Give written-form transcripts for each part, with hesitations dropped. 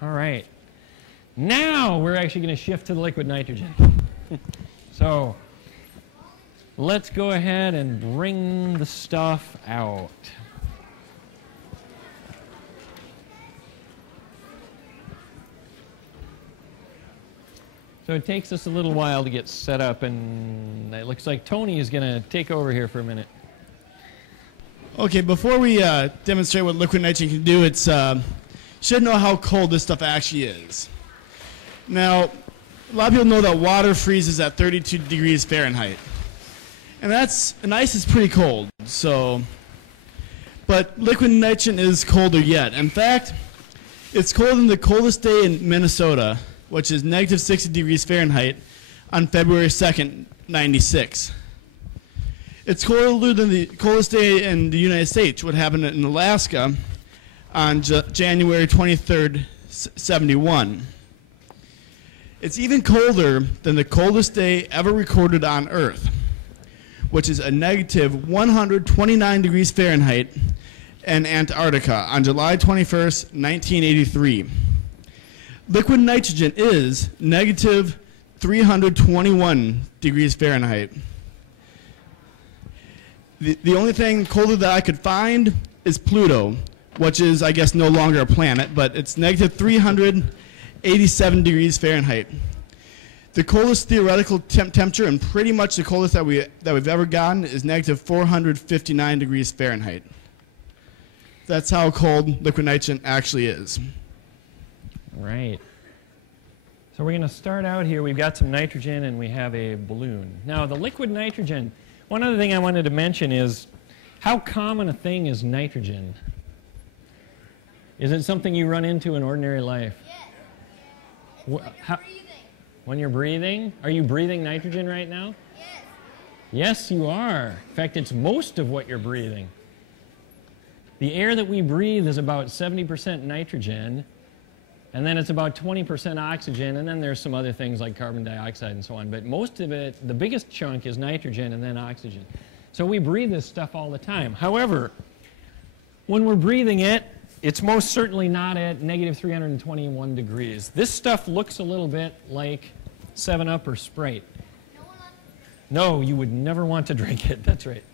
All right. Now we're actually going to shift to the liquid nitrogen. So let's go ahead and bring the stuff out. So it takes us a little while to get set up, and it looks like Tony is going to take over here for a minute. Okay, before we demonstrate what liquid nitrogen can do, it's you should know how cold this stuff actually is. Now, a lot of people know that water freezes at 32 degrees Fahrenheit. And ice is pretty cold, but liquid nitrogen is colder yet. In fact, it's colder than the coldest day in Minnesota, which is negative 60 degrees Fahrenheit on February 2nd, 96. It's colder than the coldest day in the United States, what happened in Alaska on January 23rd, 71. It's even colder than the coldest day ever recorded on Earth, which is a negative 129 degrees Fahrenheit in Antarctica on July 21st, 1983. Liquid nitrogen is negative 321 degrees Fahrenheit. The only thing colder that I could find is Pluto, which is, I guess, no longer a planet, but it's negative 387 degrees Fahrenheit. The coldest theoretical temperature, and pretty much the coldest that we've ever gotten, is negative 459 degrees Fahrenheit. That's how cold liquid nitrogen actually is. Right. So we're going to start out here. We've got some nitrogen and we have a balloon. Now the liquid nitrogen, one other thing I wanted to mention is how common a thing is nitrogen? Is it something you run into in ordinary life? Yes. When you're breathing. When you're breathing? Are you breathing nitrogen right now? Yes. Yes, you are. In fact, it's most of what you're breathing. The air that we breathe is about 70% nitrogen, and then it's about 20% oxygen, and then there's some other things like carbon dioxide and so on. But most of it, the biggest chunk is nitrogen and then oxygen. So we breathe this stuff all the time. However, when we're breathing it, it's most certainly not at negative 321 degrees. This stuff looks a little bit like 7-Up or Sprite. No, you would never want to drink it. That's right.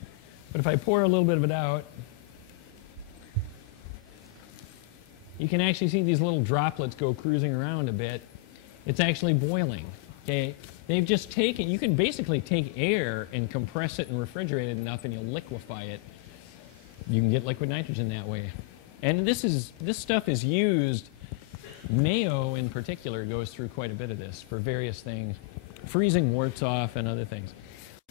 But if I pour a little bit of it out, you can actually see these little droplets go cruising around a bit. It's actually boiling. Okay? They've just taken, you can basically take air and compress it and refrigerate it enough and you'll liquefy it. You can get liquid nitrogen that way. And this stuff is used, Mayo in particular goes through quite a bit of this for various things, freezing warts off and other things.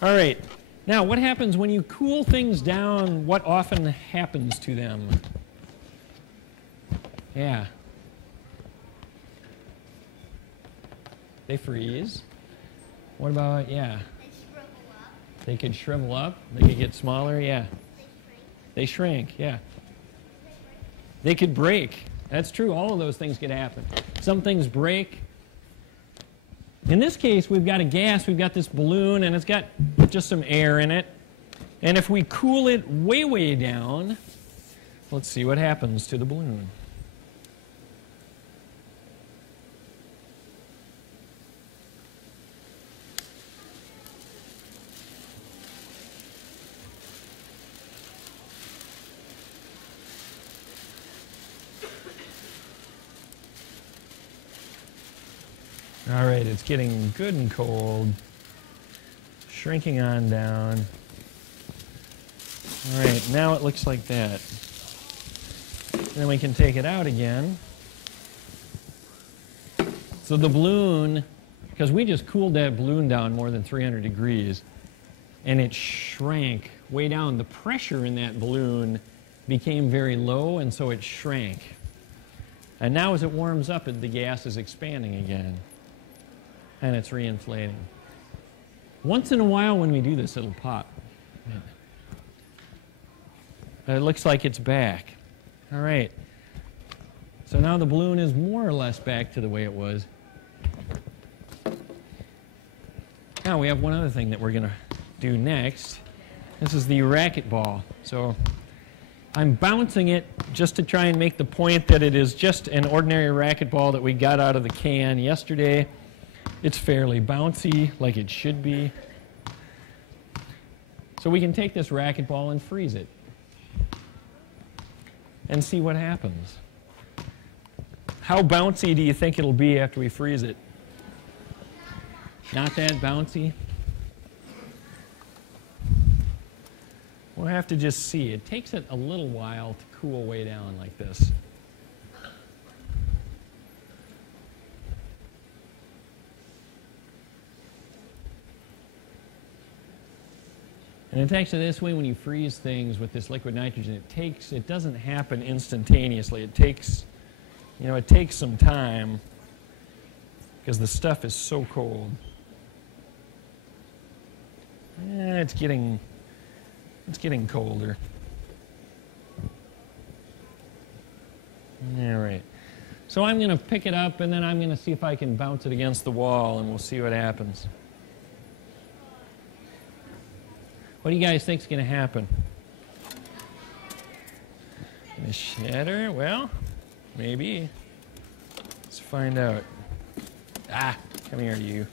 All right, now what happens when you cool things down? What often happens to them? Yeah. They freeze. What about, yeah? They shrivel up. They could shrivel up. They could get smaller, yeah. They shrink. They shrink, yeah. They could break. That's true. All of those things could happen. Some things break. In this case, we've got a gas. We've got this balloon, and it's got just some air in it. And if we cool it way, way down, let's see what happens to the balloon. All right, it's getting good and cold, shrinking on down. All right, now it looks like that. Then we can take it out again. So the balloon, because we just cooled that balloon down more than 300 degrees, and it shrank way down. The pressure in that balloon became very low, and so it shrank. And now as it warms up, the gas is expanding again. And it's reinflating. Once in a while when we do this, it'll pop. It looks like it's back. All right. So now the balloon is more or less back to the way it was. Now we have one other thing that we're going to do next. This is the racquetball. So I'm bouncing it just to try and make the point that it is just an ordinary racquetball that we got out of the can yesterday. It's fairly bouncy, like it should be. So we can take this racquetball and freeze it and see what happens. How bouncy do you think it'll be after we freeze it? Not that bouncy? We'll have to just see. It takes it a little while to cool way down like this. And it's actually this way when you freeze things with this liquid nitrogen. It doesn't happen instantaneously. It takes some time because the stuff is so cold. It's getting colder. All right. So I'm going to pick it up, and then I'm going to see if I can bounce it against the wall, and we'll see what happens. What do you guys think is going to happen? Going to shatter? Well, maybe. Let's find out. Ah, come here, you.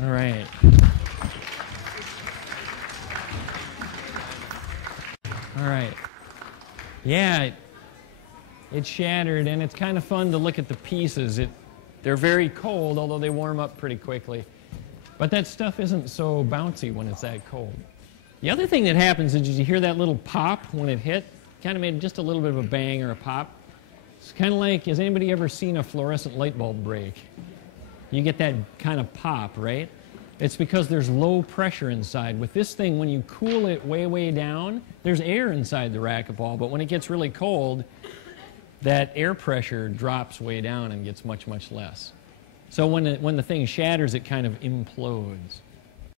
All right. All right. Yeah, it shattered, and it's kind of fun to look at the pieces. They're very cold, although they warm up pretty quickly. But that stuff isn't so bouncy when it's that cold. The other thing that happens is, did you hear that little pop when it hit? Kind of made just a little bit of a bang or a pop. It's kind of like, has anybody ever seen a fluorescent light bulb break? You get that kind of pop, right? It's because there's low pressure inside. With this thing, when you cool it way, way down, there's air inside the racquetball, but when it gets really cold, that air pressure drops way down and gets much, much less. So when the thing shatters, it kind of implodes.